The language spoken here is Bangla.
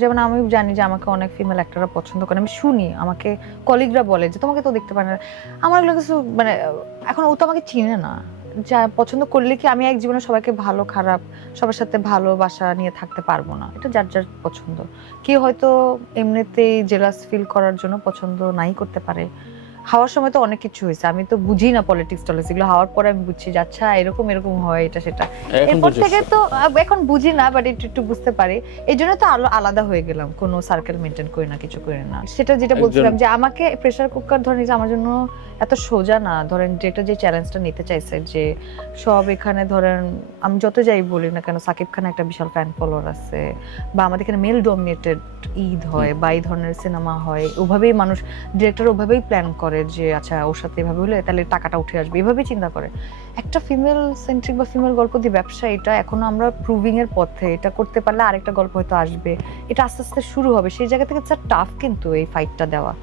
যেমন আমি জানি যে আমাকে অনেক ফিমেল অ্যাক্টররা পছন্দ করে, আমি শুনি আমাকে কলিগরা বলে যে তোমাকে তো দেখতে পারে না। আমার এগুলো কিছু মানে এখন ও তো আমাকে চিনে না, যা পছন্দ করলে কি আমি এক জীবনে সবাইকে ভালো খারাপ সবার সাথে ভালোবাসা নিয়ে থাকতে পারবো না, এটা যার যার পছন্দ। কেউ হয়তো এমনিতেই জেলাস ফিল করার জন্য পছন্দ নাই করতে পারে। হওয়ার সময় তো অনেক কিছু হয়েছে, আমি তো বুঝি না পলিটিক্স টলিটিক্স, এগুলো হওয়ার পরে আমি বুঝছি যে আচ্ছা এরকম এরকম হয় এটা সেটা। এখন এরপর বুঝেছো? থেকে তো এখন বুঝি না, বাট একটু একটু বুঝতে পারি। এই জন্য তো আলাদা হয়ে গেলাম, কোনো সার্কেল মেনটেন করি না, কিছু করি না। সেটা যেটা বলছিলাম যে আমাকে প্রেসার কুকার ধরেন যে আমার জন্য এত সোজা না। ধরেন যেটা যে চ্যালেঞ্জটা নিতে চাইছে যে সব এখানে ধরেন আমি যত যাই বলি না কেন সাকিব খান একটা বিশাল ফ্যান ফলোয়ার আছে, বা আমাদের এখানে মেল ডমিনেটেড ঈদ হয় বা এই ধরনের সিনেমা হয়, ওভাবেই মানুষ ডিরেক্টর ওভাবেই প্ল্যান করে যে আচ্ছা ওর সাথে এভাবে হলে তাহলে টাকাটা উঠে আসবে, এভাবেই চিন্তা করে। একটা ফিমেল সেন্ট্রিক বা ফিমেল গল্প দিয়ে ব্যবসা, এটা এখনো আমরা প্রুভিং এর পথে। এটা করতে পারলে আরেকটা গল্প হয়তো আসবে, এটা আস্তে আস্তে শুরু হবে। সেই জায়গা থেকে টাফ কিন্তু এই ফাইটটা দেওয়া।